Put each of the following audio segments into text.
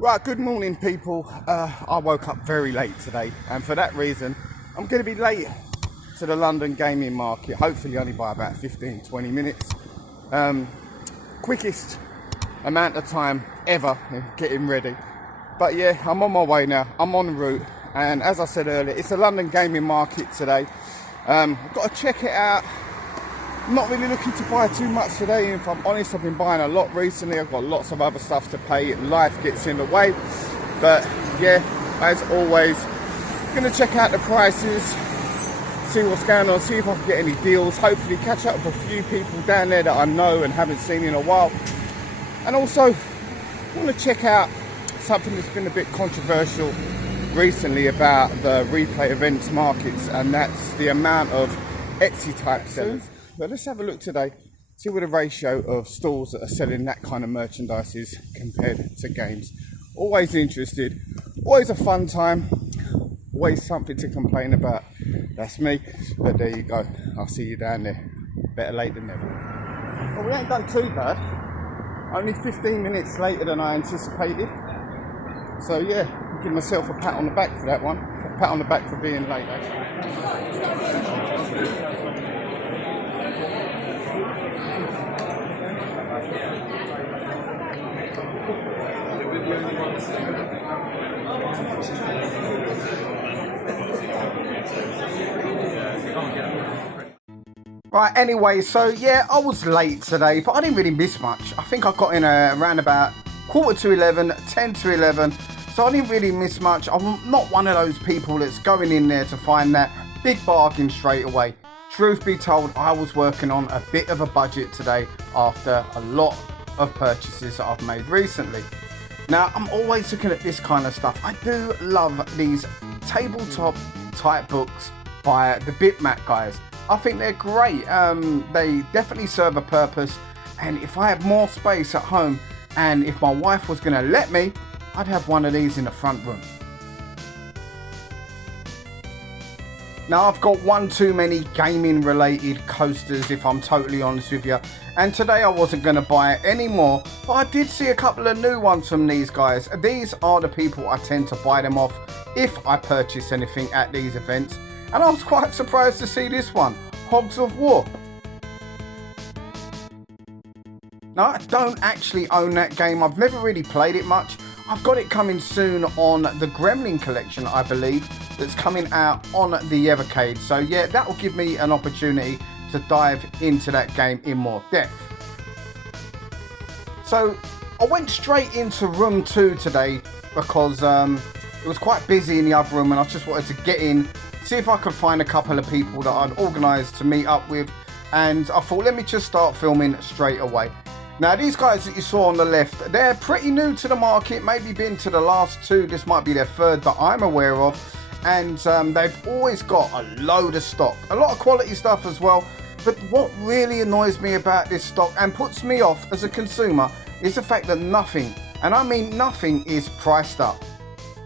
Right, good morning people. I woke up very late today, and for that reason I'm going to be late to the London gaming market, hopefully only by about 15-20 minutes. Quickest amount of time ever in getting ready. But yeah, I'm on my way now, I'm en route, and as I said earlier, it's a London gaming market today. I've got to check it out. I'm not really looking to buy too much today. If I'm honest, I've been buying a lot recently. I've got lots of other stuff to pay. Life gets in the way. But yeah, as always, gonna check out the prices, see what's going on, see if I can get any deals. Hopefully catch up with a few people down there that I know and haven't seen in a while. And also, I want to check out something that's been a bit controversial recently about the replay events markets, and that's the amount of Etsy type sellers. But let's have a look today, see what the ratio of stalls that are selling that kind of merchandise is compared to games. Always interested, always a fun time, always something to complain about. That's me, but there you go. I'll see you down there. Better late than never. Well, we ain't done too bad. Only 15 minutes later than I anticipated. So yeah, I'll give myself a pat on the back for that one. A pat on the back for being late, actually. Right, anyway, so yeah, I was late today, but I didn't really miss much. I think I got in around about 11:15, 10 to 11, so I didn't really miss much. I'm not one of those people that's going in there to find that big bargain straight away. Truth be told, I was working on a bit of a budget today after a lot of purchases that I've made recently. Now, I'm always looking at this kind of stuff. I do love these tabletop type books by the Bitmap guys. I think they're great. They definitely serve a purpose, and if I had more space at home and if my wife was going to let me, I'd have one of these in the front room. Now, I've got one too many gaming related coasters, if I'm totally honest with you, and today I wasn't going to buy any more, but I did see a couple of new ones from these guys. These are the people I tend to buy them off if I purchase anything at these events. And I was quite surprised to see this one, Hogs of War. Now, I don't actually own that game. I've never really played it much. I've got it coming soon on the Gremlin collection, I believe, that's coming out on the Evercade. So yeah, that will give me an opportunity to dive into that game in more depth. So I went straight into room 2 today because it was quite busy in the other room, and I just wanted to get in, see if I could find a couple of people that I'd organised to meet up with, and I thought, let me just start filming straight away. Now, these guys that you saw on the left, they're pretty new to the market, maybe been to the last 2, this might be their 3rd that I'm aware of, and they've always got a load of stock, a lot of quality stuff as well. But what really annoys me about this stock and puts me off as a consumer is the fact that nothing, and I mean nothing, is priced up.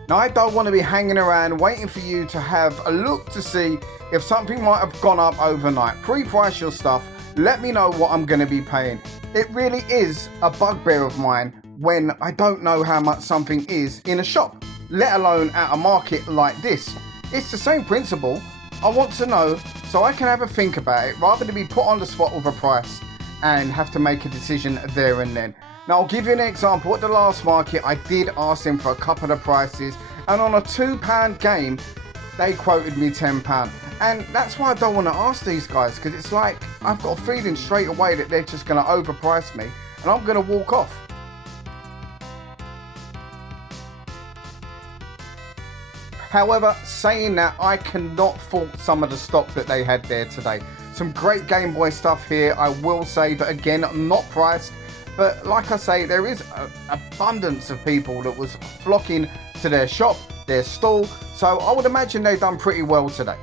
Now, I don't want to be hanging around waiting for you to have a look to see if something might have gone up overnight. Pre-price your stuff, let me know what I'm going to be paying. It really is a bugbear of mine when I don't know how much something is in a shop, let alone at a market like this. It's the same principle. I want to know so I can have a think about it rather than be put on the spot with a price and have to make a decision there and then. Now, I'll give you an example. At the last market, I did ask them for a couple of prices, and on a £2 game, they quoted me £10. And that's why I don't want to ask these guys, because it's like I've got a feeling straight away that they're just going to overprice me, and I'm going to walk off. However, saying that, I cannot fault some of the stock that they had there today. Some great Game Boy stuff here, I will say, but again, not priced. But like I say, there is an abundance of people that was flocking to their shop, their stall, so I would imagine they've done pretty well today.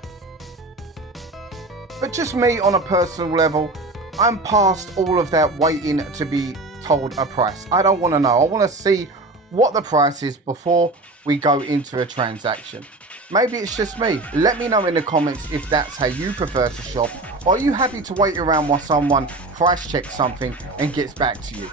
But just me on a personal level, I'm past all of that waiting to be told a price. I don't want to know. I want to see what the price is before we go into a transaction. Maybe it's just me. Let me know in the comments if that's how you prefer to shop. Or are you happy to wait around while someone price checks something and gets back to you?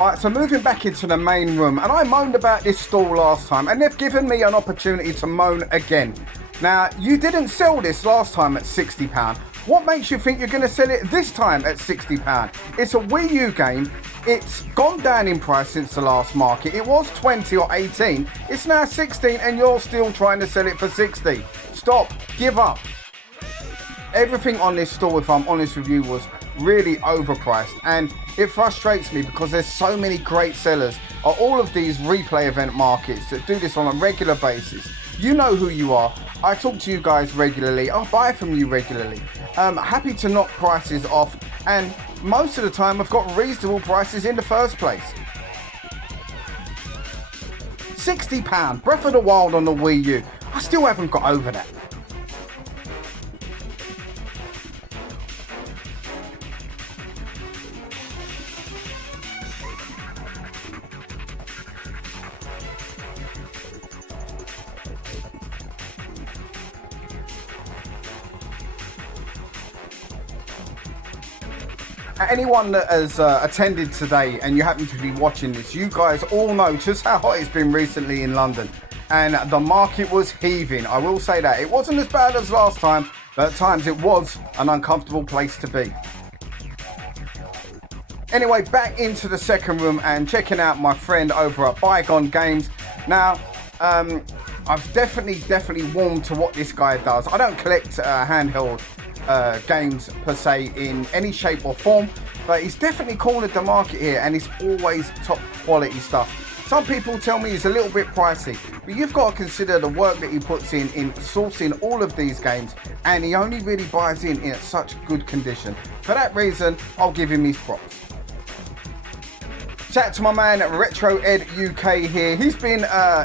Alright, so moving back into the main room, and I moaned about this stall last time, and they've given me an opportunity to moan again. Now, you didn't sell this last time at £60. What makes you think you're going to sell it this time at £60? It's a Wii U game. It's gone down in price since the last market. It was 20 or 18. It's now 16, and you're still trying to sell it for 60. Stop. Give up. Everything on this store, if I'm honest with you, was really overpriced, and it frustrates me because there's so many great sellers at all of these replay event markets that do this on a regular basis. You know who you are. I talk to you guys regularly. I buy from you regularly. Happy to knock prices off, and most of the time I've got reasonable prices in the first place. £60, Breath of the Wild on the Wii U. I still haven't got over that. Anyone that has attended today and you happen to be watching this, you guys all know just how hot it's been recently in London, and the market was heaving. I will say that. It wasn't as bad as last time, but at times it was an uncomfortable place to be. Anyway, back into the second room and checking out my friend over at Bygone Games. Now, I've definitely warmed to what this guy does. I don't collect handheld games per se in any shape or form, but he's definitely cornered the market here, and it's always top quality stuff. Some people tell me it's a little bit pricey, but you've got to consider the work that he puts in sourcing all of these games, and he only really buys in such good condition. For that reason, I'll give him his props. Shout out to my man Retro Ed UK here. He's been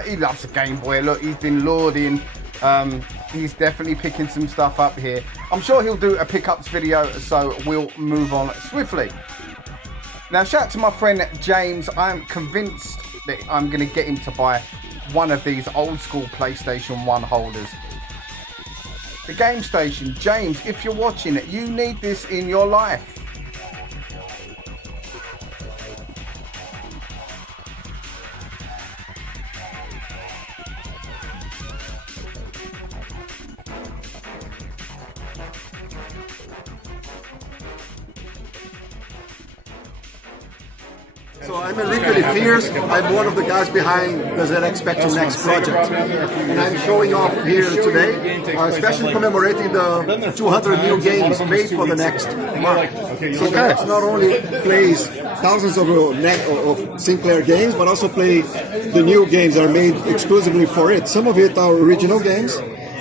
he loves the Game Boy. Look, he's been lording. He's definitely picking some stuff up here. I'm sure he'll do a pickups video, so we'll move on swiftly. Now, shout out to my friend James. I'm convinced that I'm going to get him to buy one of these old school PlayStation 1 holders. The Game Station. James, if you're watching it, you need this in your life. So I'm Enrique Fierce. I'm one of the guys behind the SPECNEXT project. And I'm showing off here today, especially commemorating the 200 new games made for the next month. So that not only plays thousands of Sinclair games, but also play the new games that are made exclusively for it. Some of it are original games,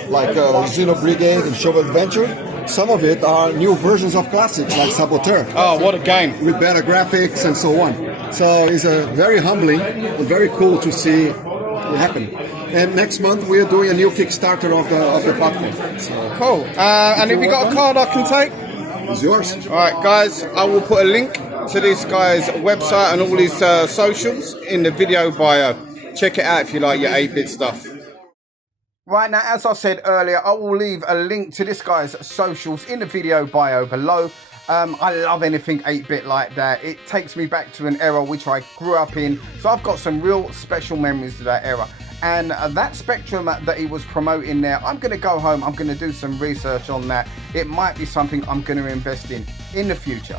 like Xeno Brigade and Shovel Adventure. Some of it are new versions of classics, like Saboteur. Oh, what a game. With better graphics and so on. So it's very humbling and very cool to see it happen. And next month we are doing a new Kickstarter of the platform. So, cool. And have you got a card I can take? It's yours. All right, guys. I will put a link to this guy's website and all his socials in the video bio. Check it out if you like your 8-bit stuff. Right, now, as I said earlier, I will leave a link to this guy's socials in the video bio below. I love anything 8-bit like that. It takes me back to an era which I grew up in. So I've got some real special memories of that era. And that Spectrum that he was promoting there, I'm going to go home. I'm going to do some research on that. It might be something I'm going to invest in the future.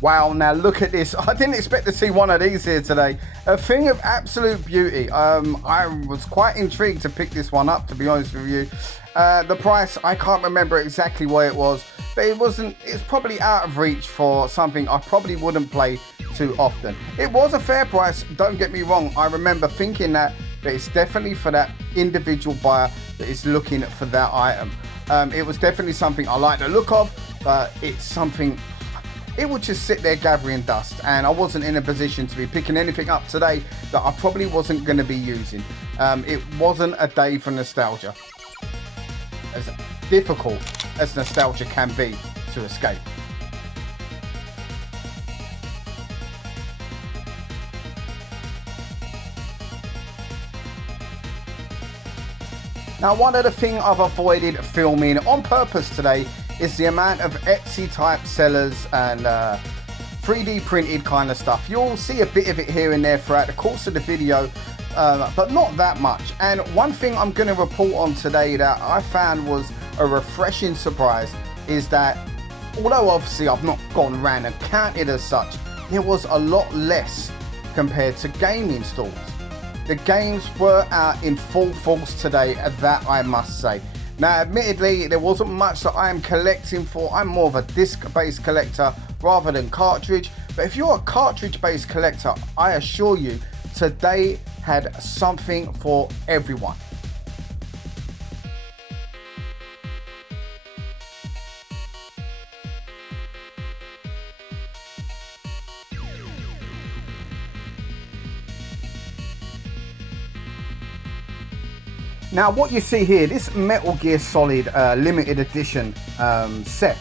Wow, now look at this. I didn't expect to see one of these here today. A thing of absolute beauty. I was quite intrigued to pick this one up, to be honest with you. The price, I can't remember exactly where it was, but it's probably out of reach for something I probably wouldn't play too often. It was a fair price, don't get me wrong. I remember thinking that, but it's definitely for that individual buyer that is looking for that item. It was definitely something I like the look of, but it's something, it would just sit there gathering dust, and I wasn't in a position to be picking anything up today that I probably wasn't going to be using. It wasn't a day for nostalgia. As difficult as nostalgia can be to escape. Now, one of the things I've avoided filming on purpose today is the amount of Etsy type sellers and 3D printed kind of stuff. You'll see a bit of it here and there throughout the course of the video, but not that much. And one thing I'm going to report on today that I found was a refreshing surprise is that, although obviously I've not gone around and counted as such, there was a lot less compared to gaming stores. The games were out in full force today, that I must say. Now, admittedly, there wasn't much that I am collecting for. I'm more of a disc-based collector rather than cartridge. But if you're a cartridge-based collector, I assure you, today had something for everyone. Now, what you see here, this Metal Gear Solid limited edition set,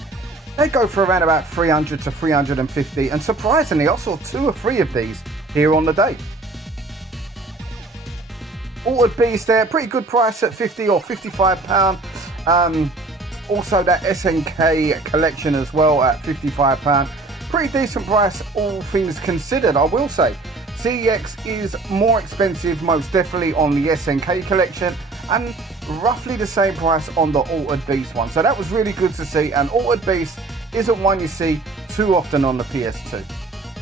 they go for around about 300 to 350, and surprisingly, I saw 2 or 3 of these here on the day. Altered Beast there, pretty good price at 50 or 55 pound. Also that SNK collection as well at 55 pound. Pretty decent price, all things considered, I will say. CEX is more expensive, most definitely, on the SNK collection, and roughly the same price on the Altered Beast one. So that was really good to see, and Altered Beast isn't one you see too often on the PS2.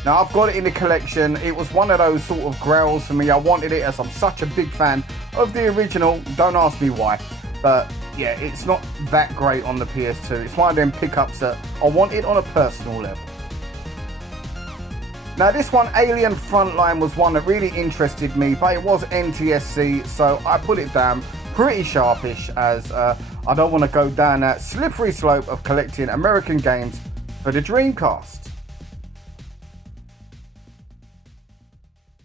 Now, I've got it in the collection. It was one of those sort of grails for me. I wanted it as I'm such a big fan of the original. Don't ask me why, but yeah, it's not that great on the PS2. It's one of them pickups that I wanted on a personal level. Now, this one, Alien Frontline, was one that really interested me, but it was NTSC, so I put it down pretty sharpish, as I don't want to go down that slippery slope of collecting American games for the Dreamcast.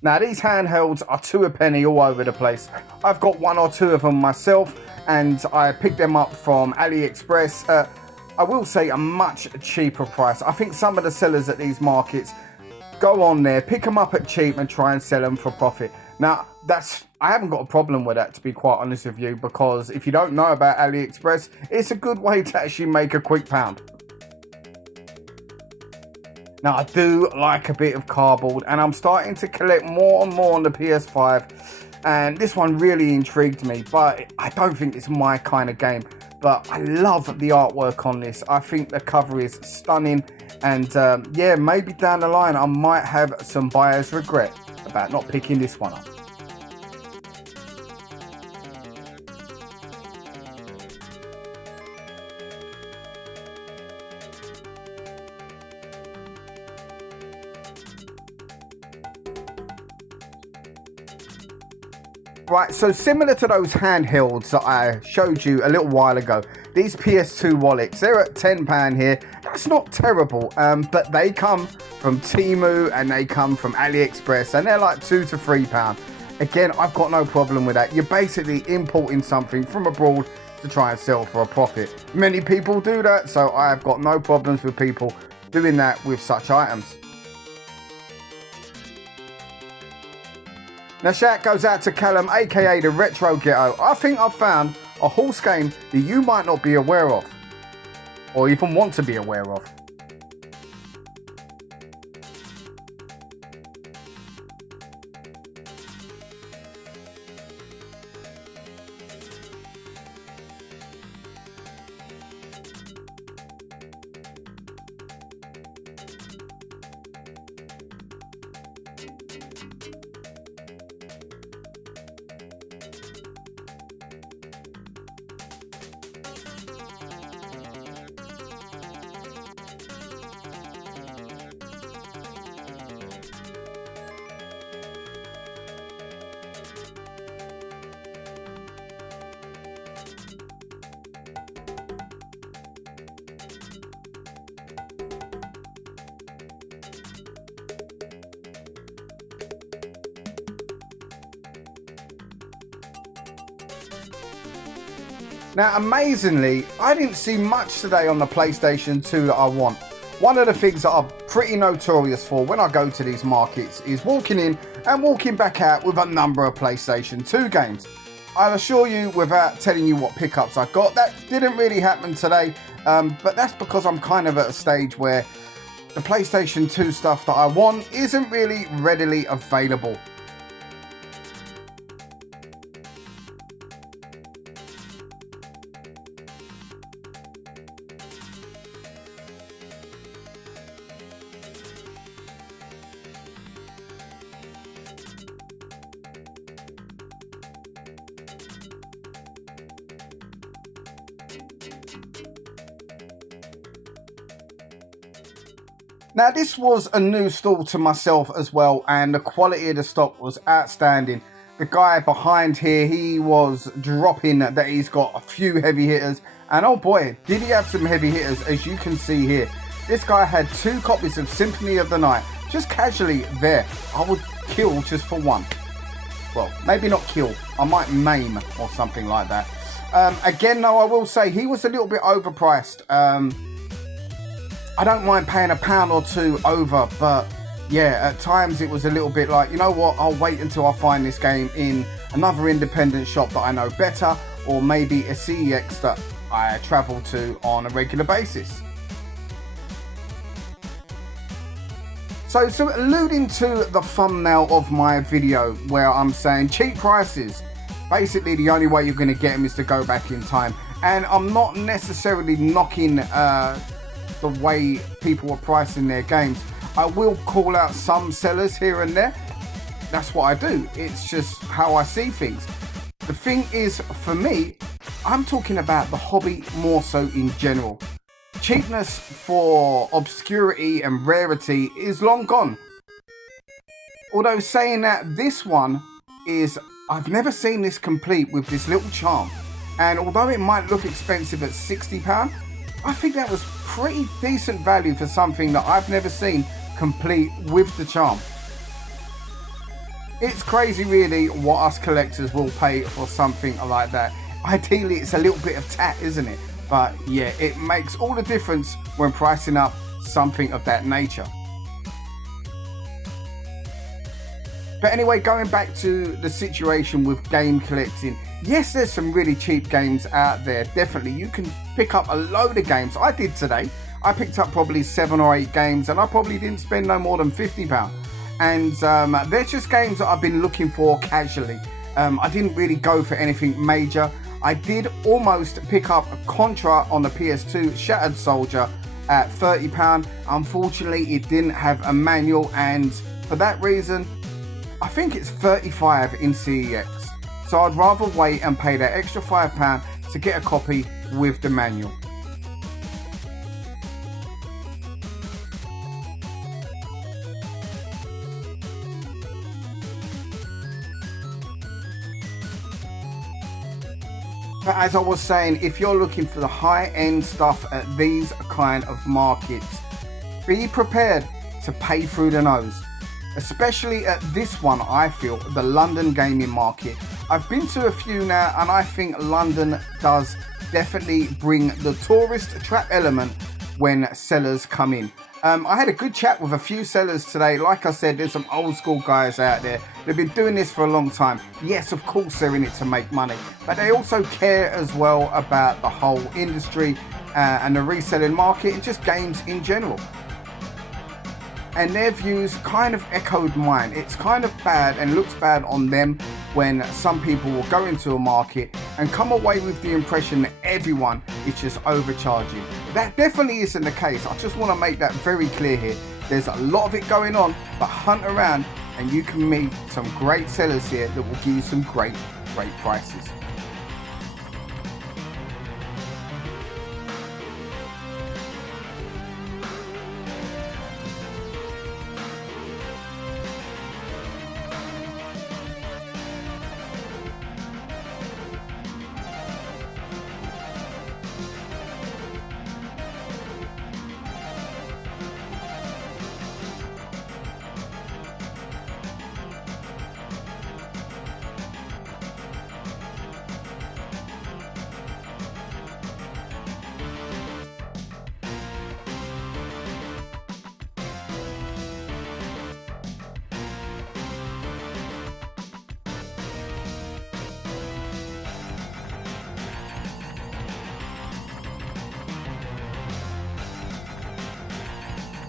Now, these handhelds are 2 a penny all over the place. I've got 1 or 2 of them myself, and I picked them up from AliExpress. I will say a much cheaper price. I think some of the sellers at these markets go on there, pick them up at cheap and try and sell them for profit. Now, I haven't got a problem with that, to be quite honest with you, because if you don't know about AliExpress, it's a good way to actually make a quick pound. Now, I do like a bit of cardboard, and I'm starting to collect more and more on the PS5, and this one really intrigued me, but I don't think it's my kind of game. But I love the artwork on this. I think the cover is stunning, and yeah, maybe down the line I might have some buyer's regret about not picking this one up. Right, so similar to those handhelds that I showed you a little while ago, these PS2 wallets, they're at £10 here. That's not terrible, but they come from Temu and they come from AliExpress, and they're like £2 to £3. Again, I've got no problem with that. You're basically importing something from abroad to try and sell for a profit. Many people do that, so I've got no problems with people doing that with such items. Now, shout goes out to Callum, aka the Retro Ghetto. I think I've found a horse game that you might not be aware of, or even want to be aware of. Now, amazingly, I didn't see much today on the PlayStation 2 that I want. One of the things that I'm pretty notorious for when I go to these markets is walking in and walking back out with a number of PlayStation 2 games. I'll assure you, without telling you what pickups I got, that didn't really happen today, but that's because I'm kind of at a stage where the PlayStation 2 stuff that I want isn't really readily available. Now, this was a new stall to myself as well, and the quality of the stock was outstanding. The guy behind here, he was dropping that he's got a few heavy hitters, and oh boy, did he have some heavy hitters, as you can see here. This guy had 2 copies of Symphony of the Night, just casually there. I would kill just for one. Well, maybe not kill, I might maim or something like that. Again, though, I will say he was a little bit overpriced. I don't mind paying £1 or 2 over, but yeah, at times it was a little bit like, you know what, I'll wait until I find this game in another independent shop that I know better, or maybe a CEX that I travel to on a regular basis. So alluding to the thumbnail of my video where I'm saying cheap prices, basically the only way you're going to get them is to go back in time. And I'm not necessarily knocking the way people are pricing their games. I will call out some sellers here and there. That's what I do. It's just how I see things. The thing is, for me, I'm talking about the hobby more so in general. Cheapness for obscurity and rarity is long gone. Although saying that, this one is, I've never seen this complete with this little charm. And although it might look expensive at £60, I think that was pretty decent value for something that I've never seen complete with the charm. It's crazy really what us collectors will pay for something like that. Ideally it's a little bit of tat, isn't it? But yeah, it makes all the difference when pricing up something of that nature. But anyway, going back to the situation with game collecting, yes, there's some really cheap games out there. Definitely, you can pick up a load of games. I did today. I picked up probably 7 or 8 games, and I probably didn't spend no more than £50. And they're just games that I've been looking for casually. I didn't really go for anything major. I did almost pick up a Contra on the PS2 Shattered Soldier at £30. Unfortunately, it didn't have a manual, and for that reason, I think it's £35 in CEX. So I'd rather wait and pay that extra £5 to get a copy with the manual. But as I was saying, if you're looking for the high-end stuff at these kind of markets, be prepared to pay through the nose. Especially at this one, I feel, the London gaming market. I've been to a few now, and I think London does definitely bring the tourist trap element when sellers come in. I had a good chat with a few sellers today. Like I said, there's some old school guys out there. They've been doing this for a long time. Yes, of course they're in it to make money, but they also care as well about the whole industry and the reselling market and just games in general. And their views kind of echoed mine. It's kind of bad and looks bad on them when some people will go into a market and come away with the impression that everyone is just overcharging. That definitely isn't the case. I just want to make that very clear here. There's a lot of it going on, but hunt around and you can meet some great sellers here that will give you some great prices.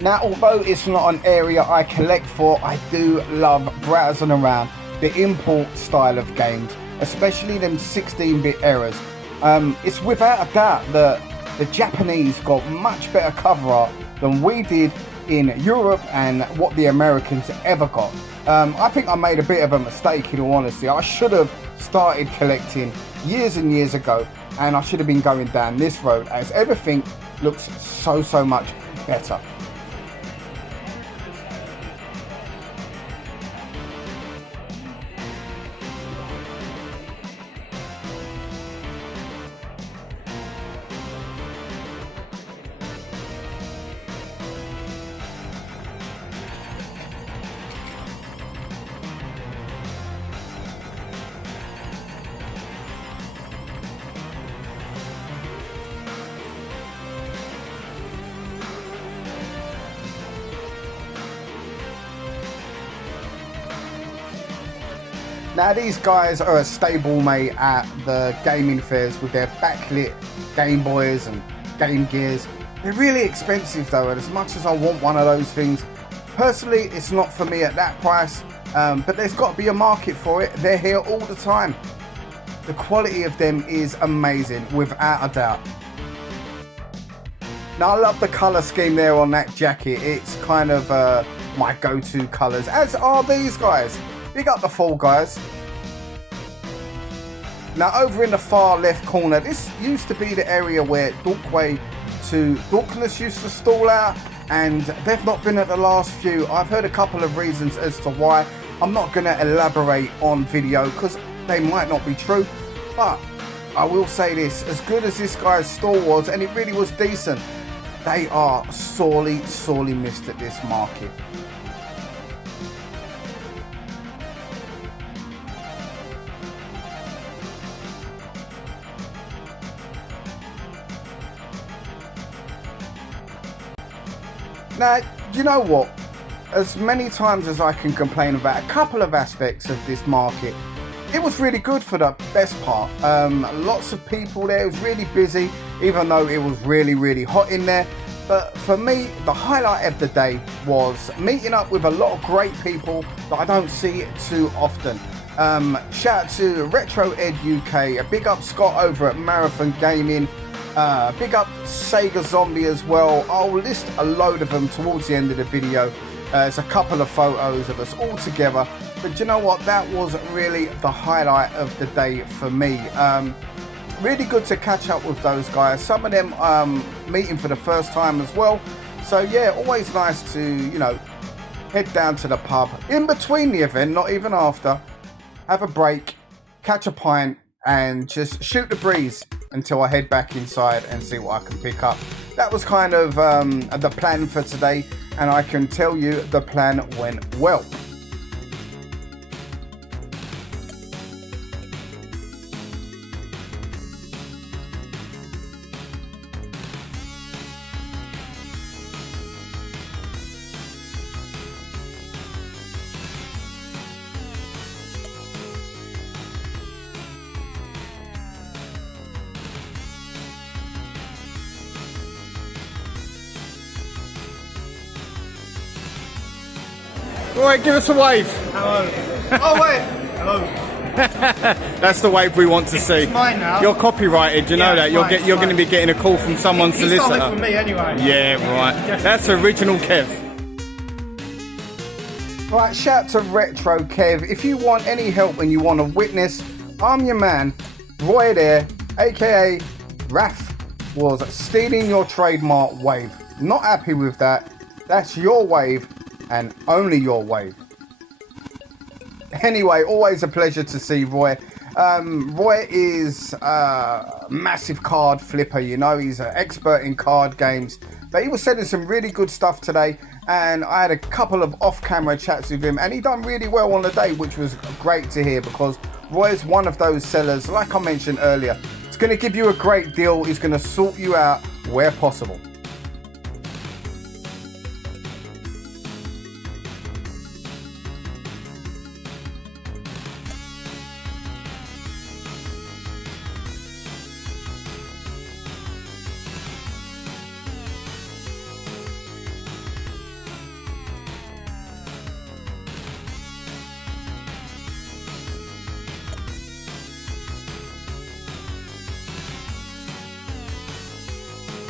Now, although it's not an area I collect for, I do love browsing around the import style of games, especially them 16-bit eras. It's without a doubt that the Japanese got much better cover art than we did in Europe and what the Americans ever got. I think I made a bit of a mistake, in all honesty. I should have started collecting years and years ago, and I should have been going down this road, as everything looks so much better. Now these guys are a stablemate at the gaming fairs with their backlit Game Boys and Game Gears. They're really expensive though, and as much as I want one of those things, personally it's not for me at that price, but there's got to be a market for it. They're here all the time. The quality of them is amazing, without a doubt. Now I love the colour scheme there on that jacket. It's kind of my go-to colours, as are these guys. Big up the Fall Guys. Now over in the far left corner, this used to be the area where Dorkway to Dorkness used to stall out, and they've not been at the last few. I've heard a couple of reasons as to why. I'm not going to elaborate on video because they might not be true, but I will say this: as good as this guy's stall was, and it really was decent, they are sorely missed at this market. Now, you know what? As many times as I can complain about a couple of aspects of this market, it was really good for the best part. Lots of people there. It was really busy, even though it was really hot in there. But for me, the highlight of the day was meeting up with a lot of great people that I don't see too often. Shout out to Retro Ed UK, a big up Scott over at Marathon Gaming, big up Sega Zombie as well. I'll list a load of them towards the end of the video. There's a couple of photos of us all together, but you know what, that was really the highlight of the day for me. Really good to catch up with those guys, some of them meeting for the first time as well. So yeah, always nice to, you know, head down to the pub in between the event, not even after, have a break, catch a pint and just shoot the breeze until I head back inside and see what I can pick up. That was kind of the plan for today, and I can tell you the plan went well. Alright, give us a wave. Hello. Oh wait! Hello. That's the wave we want to see. It's mine now. You're copyrighted, you know Yeah, that. it's You're mine. going to be getting a call from someone's He stole solicitor. it from me anyway. Yeah, right. That's original Kev. Right, shout out to Retro Kev. If you want any help and you want to witness, I'm your man, Roy there, aka Raf, was stealing your trademark wave. Not happy with that. That's your wave and only your wave. Anyway, always a pleasure to see Roy. Roy is a massive card flipper, you know, he's an expert in card games. But he was sending some really good stuff today, and I had a couple of off-camera chats with him, and he done really well on the day, which was great to hear, because Roy's one of those sellers, like I mentioned earlier. It's going to give you a great deal. He's going to sort you out where possible.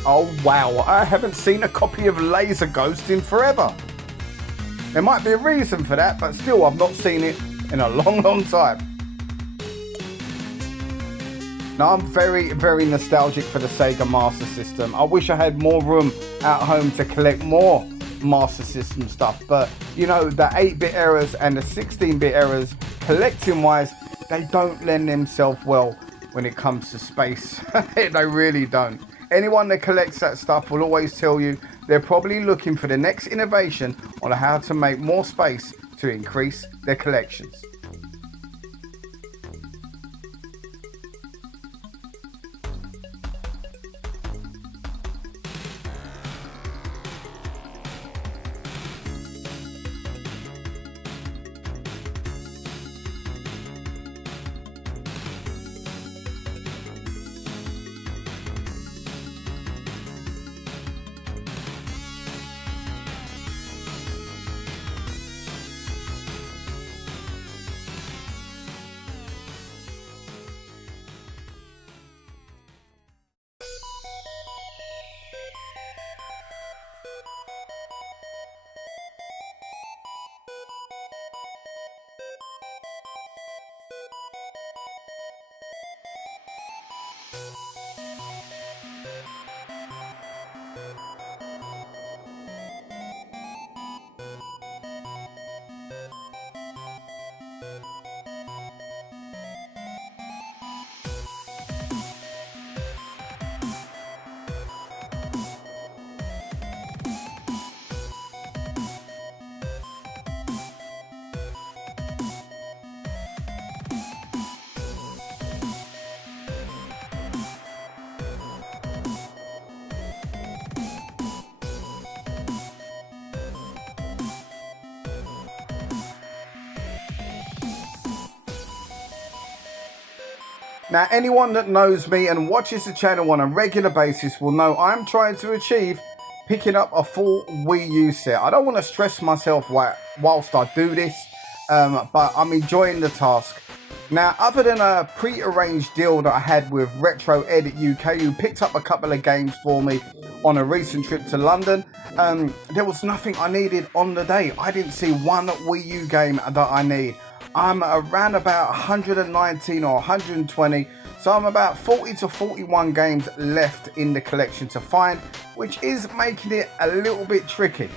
Oh wow, I haven't seen a copy of Laser Ghost in forever. There might be a reason for that, but still I've not seen it in a long time. Now I'm very nostalgic for the Sega Master System. I wish I had more room at home to collect more Master System stuff, but you know, the 8-bit eras and the 16-bit eras, collecting wise, they don't lend themselves well when it comes to space. They really don't. Anyone that collects that stuff will always tell you they're probably looking for the next innovation on how to make more space to increase their collections. Now, anyone that knows me and watches the channel on a regular basis will know I'm trying to achieve picking up a full Wii U set. I don't want to stress myself whilst I do this, but I'm enjoying the task. Now, other than a pre-arranged deal that I had with Retro Ed UK, who picked up a couple of games for me on a recent trip to London, there was nothing I needed on the day. I didn't see one Wii U game that I need. I'm around about 119 or 120, so I'm about 40 to 41 games left in the collection to find, which is making it a little bit tricky.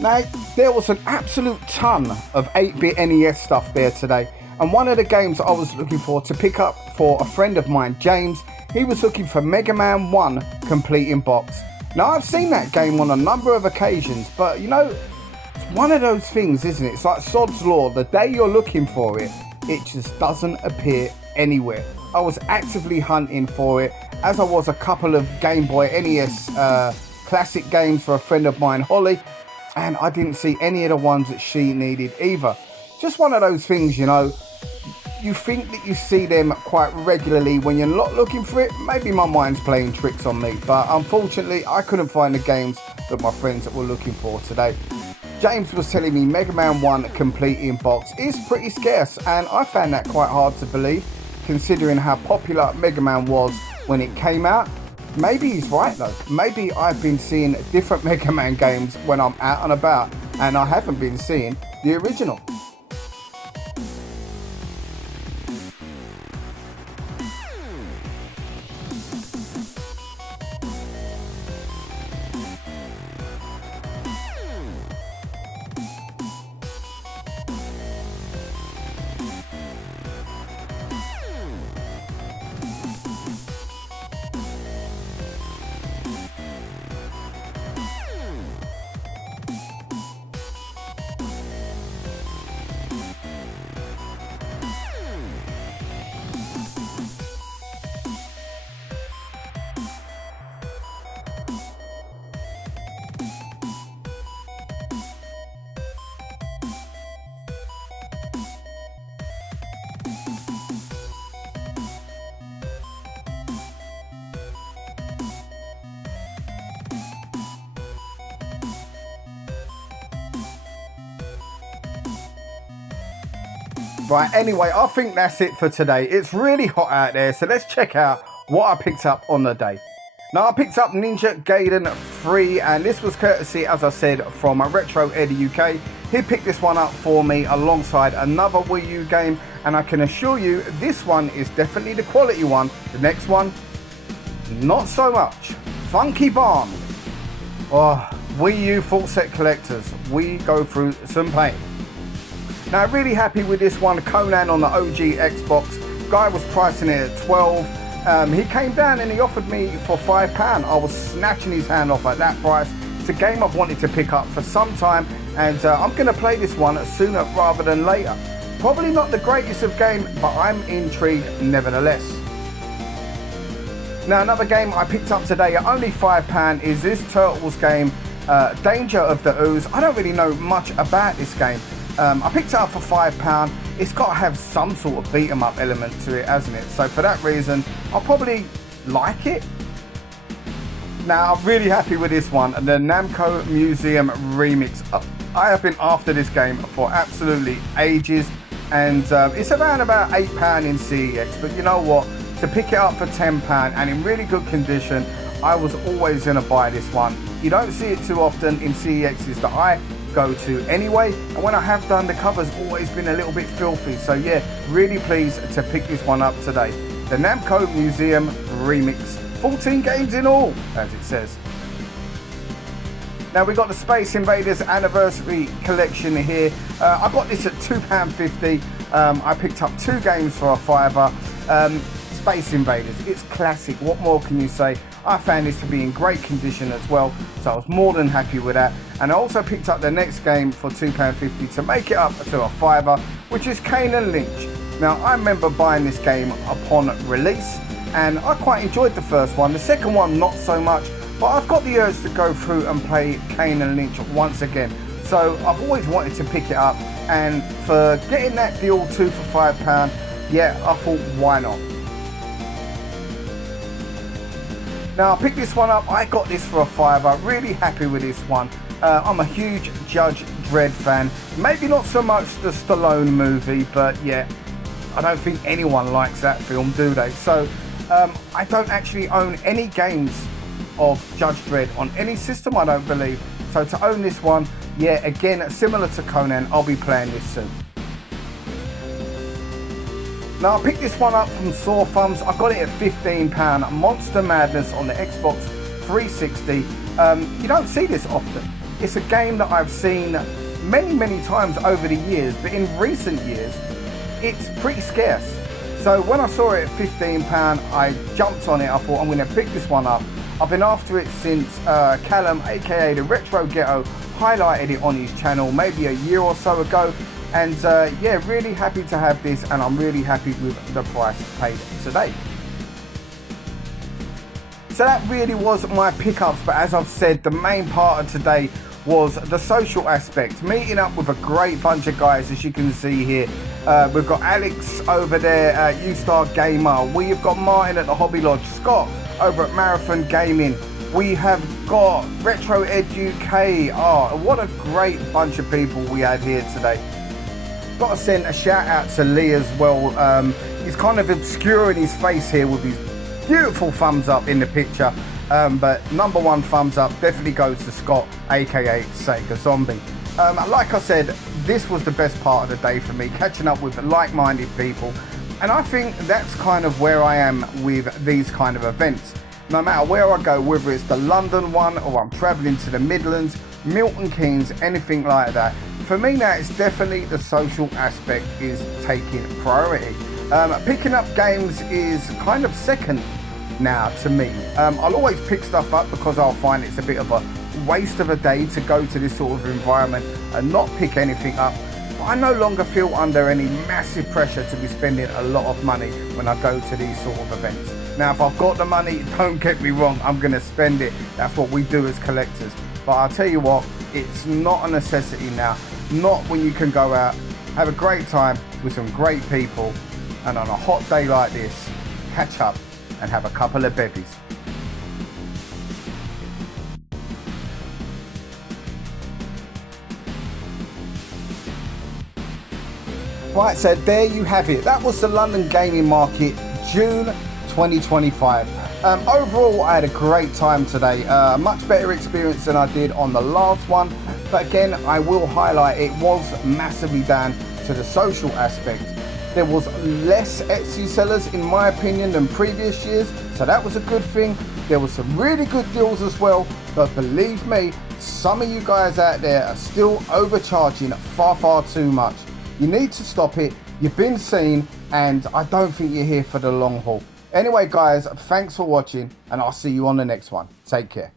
Now, there was an absolute ton of 8-bit NES stuff there today, and one of the games I was looking for to pick up for a friend of mine, James, he was looking for Mega Man 1 Complete in Box. Now, I've seen that game on a number of occasions, but you know, it's one of those things, isn't it? It's like Sod's Law. The day you're looking for it, it just doesn't appear anywhere. I was actively hunting for it, as I was a couple of Game Boy NES classic games for a friend of mine, Holly, and I didn't see any of the ones that she needed either. Just one of those things, you know, you think that you see them quite regularly when you're not looking for it. Maybe my mind's playing tricks on me, but unfortunately I couldn't find the games that my friends were looking for today. James was telling me Mega Man 1 Complete in Box is pretty scarce, and I found that quite hard to believe, considering how popular Mega Man was when it came out. Maybe he's right though. Maybe I've been seeing different Mega Man games when I'm out and about, and I haven't been seeing the original. Right, anyway, I think that's it for today. It's really hot out there, so let's check out what I picked up on the day. Now, I picked up Ninja Gaiden 3, and this was courtesy, as I said, from Retro Ed UK. He picked this one up for me alongside another Wii U game, and I can assure you this one is definitely the quality one. The next one, not so much. Funky Barn. Oh, Wii U full set collectors, we go through some pain. Now, really happy with this one. Conan on the OG Xbox. Guy was pricing it at 12. He came down and he offered me for £5. I was snatching his hand off at that price. It's a game I've wanted to pick up for some time, and I'm going to play this one sooner rather than later. Probably not the greatest of games, but I'm intrigued nevertheless. Now, another game I picked up today at only £5 is this Turtles game, Danger of the Ooze. I don't really know much about this game. I picked it up for £5. It's got to have some sort of beat 'em up element to it, hasn't it? So for that reason, I'll probably like it. Now, I'm really happy with this one, the Namco Museum Remix. I have been after this game for absolutely ages, and it's around about £8 in CEX, but you know what? To pick it up for £10 and in really good condition, I was always going to buy this one. You don't see it too often in CEXs that I go to anyway, and when I have done, the cover's always been a little bit filthy. So yeah, really pleased to pick this one up today. The Namco Museum Remix. 14 games in all, as it says. Now, we've got the Space Invaders Anniversary Collection here. I got this at £2.50. I picked up 2 games for a £5. Space Invaders, it's classic. What more can you say? I found this to be in great condition as well, so I was more than happy with that. And I also picked up the next game for £2.50 to make it up to a £5, which is Kane and Lynch. Now, I remember buying this game upon release, and I quite enjoyed the first one. The second one, not so much, but I've got the urge to go through and play Kane and Lynch once again. So I've always wanted to pick it up, and for getting that deal 2 for £5, yeah, I thought, why not? Now, I picked this one up. I got this for a £5. Really happy with this one. I'm a huge Judge Dredd fan. Maybe not so much the Stallone movie, but yeah, I don't think anyone likes that film, do they? So I don't actually own any games of Judge Dredd on any system, I don't believe. So to own this one, yeah, again, similar to Conan, I'll be playing this soon. Now, I picked this one up from Sore Thumbs. I got it at £15. Monster Madness on the Xbox 360. You don't see this often. It's a game that I've seen many times over the years, but in recent years, it's pretty scarce. So when I saw it at £15, I jumped on it. I thought, I'm going to pick this one up. I've been after it since Callum, aka the Retro Ghetto, highlighted it on his channel maybe a year or so ago. And yeah, really happy to have this, and I'm really happy with the price paid today. So that really was my pickups, but as I've said, the main part of today was the social aspect. Meeting up with a great bunch of guys, as you can see here. We've got Alex over there at U-Star Gamer. We've got Martin at the Hobby Lodge. Scott over at Marathon Gaming. We have got Retro Ed UK. Oh, what a great bunch of people we had here today. Got to send a shout out to Lee as well. He's kind of obscuring his face here with his beautiful thumbs up in the picture. But number 1 thumbs up definitely goes to Scott, aka Sega Zombie. Like I said, this was the best part of the day for me, catching up with like-minded people. And I think that's kind of where I am with these kind of events. No matter where I go, whether it's the London one or I'm traveling to the Midlands, Milton Keynes, anything like that. For me now, it's definitely the social aspect is taking priority. Picking up games is kind of second now to me. I'll always pick stuff up because I'll find it's a bit of a waste of a day to go to this sort of environment and not pick anything up. But I no longer feel under any massive pressure to be spending a lot of money when I go to these sort of events. Now, if I've got the money, don't get me wrong, I'm going to spend it. That's what we do as collectors. But I'll tell you what, it's not a necessity now. Not when you can go out, have a great time with some great people, and on a hot day like this, catch up and have a couple of bevies. Right, so there you have it. That was the London gaming market, June 2025. Overall, I had a great time today. Much better experience than I did on the last one. But again, I will highlight it was massively down to the social aspect. There was less Etsy sellers, in my opinion, than previous years. So that was a good thing. There was some really good deals as well. But believe me, some of you guys out there are still overcharging far, far too much. You need to stop it. You've been seen, and I don't think you're here for the long haul. Anyway, guys, thanks for watching, and I'll see you on the next one. Take care.